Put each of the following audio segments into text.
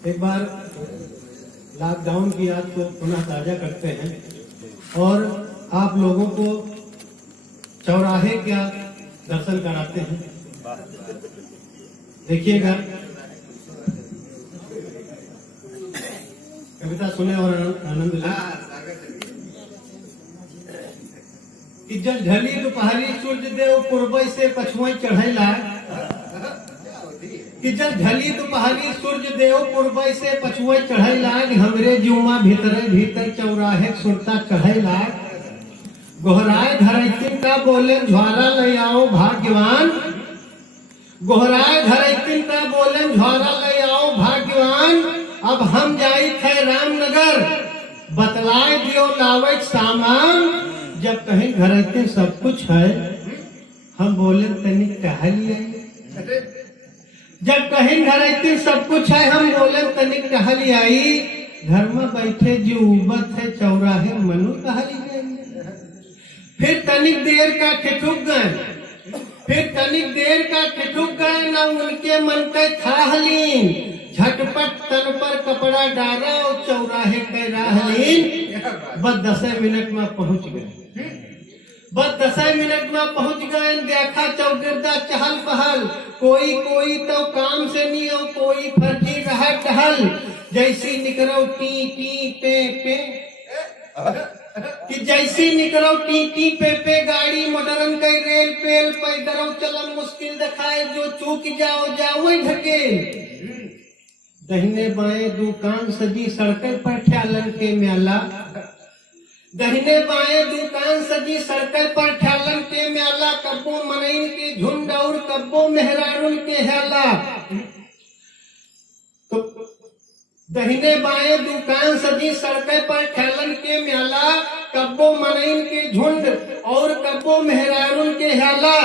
एक बार लॉकडाउन की याद को पुनः ताजा करते हैं और आप लोगों को चौराहे का दर्शन कराते हैं। देखिएगा, कविता सुने और आनंद लें। कि जल ढली दोपहरी सूर्य देव पूर्व से पछुआ चढ़ैला। कि जल ढली दोपहरी सूर्य देव पूर्व से पछुआ चढ़ैला। हमरे जुमा भीतर भीतर चौराहे सुरता चढ़ैला। गोहराए धरैतिन का बोले झ्वारा ले आओ भाग्यवान। गोहराए धरैतिन का बोले झ्वारा ले आओ भाग्यवान। अब हम जाई थे रामनगर, बतलाए दियो लावत सामान। जब कहीं घरैतिन सब कुछ है, हम बोले तनिक टहलिए। जब कहीं घरैतिन सब कुछ है, हम बोले तनिक टहली आई। घर में बैठे जो उबत है चौराहे मनु टहली गई। फिर तनिक देर का ठिठुक गए, फिर तनिक देर का ठिठुक गए। न उनके मन के थाहलीन, झटपट तन पर कपड़ा डाला और चौराहे के राहलीन। बस 10 मिनट में पहुंच गए। बस 10 मिनट में पहुंच गए। देखा चौगिरदा चहल पहल, कोई कोई तो काम से नहीं हो, कोई फर्जी रहा टहल। जैसी निकलो टी टी पे पे, कि जैसी निकलो टी टी पे गाड़ी मोटरन के रेल पेल पैदल चलन मुश्किल दिखाए। जो चूक जाओ जाओ ढके। दहिने बाएं दुकान सजी सड़कें पर ख्यालन के म्याला। दहिने बाएं दुकान सजी सड़कें पर ख्यालन के म्याला। कब्बो मनइन के झुंड और कब्बो मेहरारून के हेला। तो दहिने बाएं दुकान सजी सड़कें पर ख्यालन के म्याला। कब्बो मनइन के झुंड और कब्बो मेहरारून के हेला।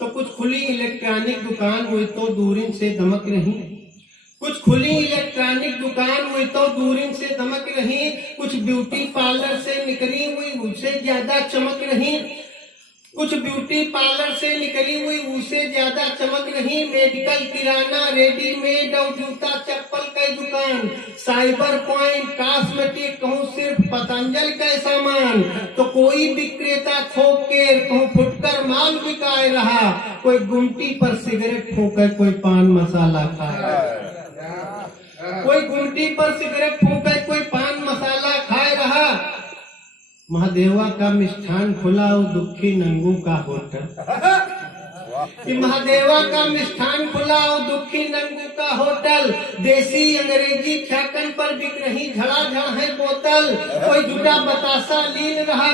तो कुछ खुली इलेक्ट्रॉनिक दुकान हुई तो दूरिन से दमक रही। कुछ खुली इलेक्ट्रॉनिक दुकान हुई तो दूरिन से दमक रही। कुछ ब्यूटी पार्लर से निकली हुई उससे ज्यादा चमक रही। कुछ ब्यूटी पार्लर से निकली हुई उससे ज्यादा चमक रही। मेडिकल किराना रेडीमेड और जूता चप्पल की दुकान, साइबर पॉइंट कॉस्मेटिक, कहूँ सिर्फ पतंजलि का सामान। तो कोई विक्रेता थोक के कहूँ फुटकर माल बिकाए रहा। कोई गुमटी पर सिगरेट ठोकर, कोई पान मसाला खाए। कोई गुमटी पर सिगरेट फूके, कोई पान मसाला खाए रहा। महादेवा का मिष्ठान खुला और दुखी नंगू का होटल। कि महादेवा का मिष्ठान खुला और दुखी नंगू का होटल। देसी अंग्रेजी ख्याकन पर बिक रही झड़ाझड़ है बोतल। कोई जुटा बतासा लील रहा,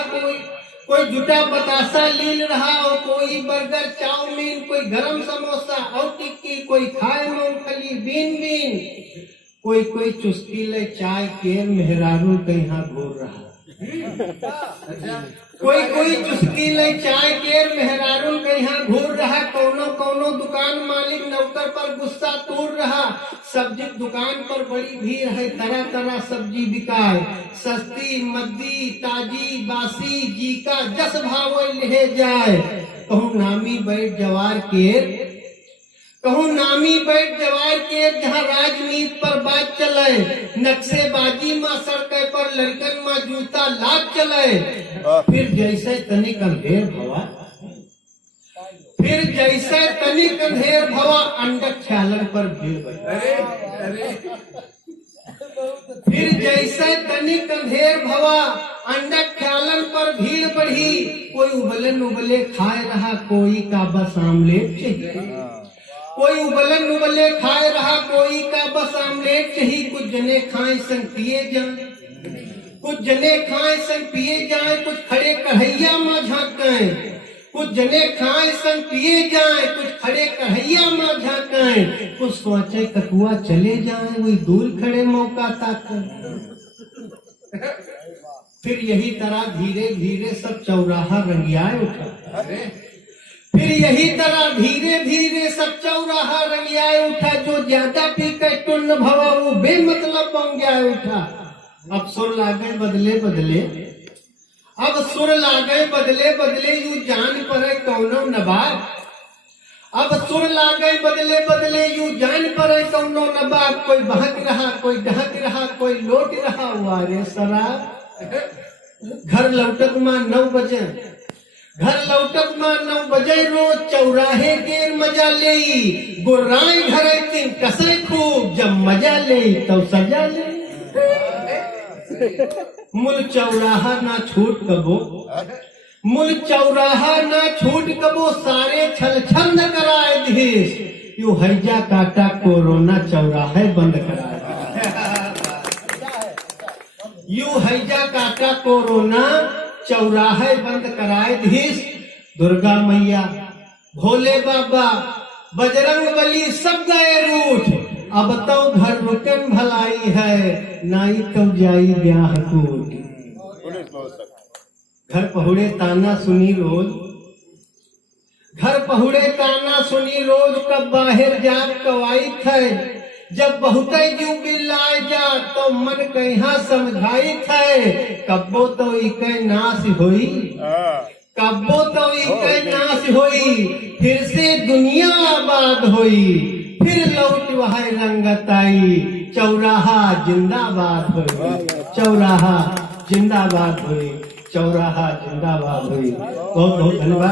कोई जुटा बतासा लील रहा। और कोई बर्गर चाउमीन, कोई गरम समोसा और टिक्की, कोई खाए मूंगफली बीन बीन। कोई कोई चुस्की ले चाय केर मेहरारू के यहाँ घूर रहा। कोई कोई चुस्की ले चाय केर मेहरारू के यहाँ घूर रहा। कौनो कौनो दुकान मालिक नौकर पर गुस्सा तूर रहा। सब्जी दुकान पर बड़ी भीड़ है, तरह तरह सब्जी बिकाए। सस्ती मद्दी ताजी बासी जी का जस भाव ले जाए। कहूँ नामी बैठ जवार केर, कहूँ नामी बैठ जवार के जहाँ राजनीति पर बात चले। नक्शेबाजी में सड़के पर लड़कन में जूता लात चले। फिर जैसे तनिक अंधेर भवा, फिर जैसे तनिक अंधेर भवा, अंडक ख्यालन पर भीड़ बढ़ी। फिर जैसे तनिक अंधेर भवा, अंडक ख्यालन पर भीड़ बढ़ी। कोई उबले उबले खाए रहा, कोई का बस आमलेट चाहिए। कोई उबलन उबले खाए रहा, कोई का बस आमलेट चाहिए। कुछ जने खाए संग पिए जाए, कुछ जने खाए संग पिए जाए। कुछ खड़े कढ़ैया में झांके, कुछ जने खाए संग पिए जाए। कुछ खड़े कढ़ैया में झांके, कुछ सोचे कटुआ चले जाए। वही दूर खड़े मौका ताके। फिर यही तरह धीरे धीरे सब चौराहा रंगियाए उठा। फिर यही तरह धीरे धीरे सब चौराहा रंगियाए उठा। जो ज्यादा पी के टुन्न भवा वो बेमतलब बन गया उठा। अब सुर लागे बदले बदले, अब सुर लागे बदले बदले। यू जान पड़े कौनो नवाब, अब सुर लागे बदले बदले यू जान पड़े कौनो नबाब, कोई बहक रहा कोई डहक रहा कोई लोट रहा वारे सरा। घर लौटत मां 9 बजे, घर लौटत मां 9 बजे रोज चौराहे के मजा ले, गुर्राई घर दिन कसे खूब जब मजा ले तब सजा ले। मुल चौराहा ना छूट कबो, मुल चौराहा ना छूट कबो, सारे छल छल न कराए देश, यू हैजा काटा कोरोना चौराहे बंद कराए। यू हैजा काटा कोरोना चौराहे बंद कराए देश। दुर्गा मैया, भोले बाबा, बजरंग बली सब गए रूठ, अब तो घर रुकन भलाई है, नाई तो जाई ब्याह कूट। घर पहुड़े ताना सुनी रोज, घर पहुड़े ताना सुनी रोज, कब बाहर जात कवाई थे, जब बहुत जू बिल्लाए जा तो मन कहा समझाई थे, कब्बो तो इके नाश हुई, कब्बो तो इके नाश हुई, फिर से दुनिया आबाद हुई, फिर लौट वह रंगत आई, चौराहा जिंदाबाद हुई, चौराहा जिंदाबाद हुई, चौराहा जिंदाबाद हुई। बहुत बहुत धन्यवाद।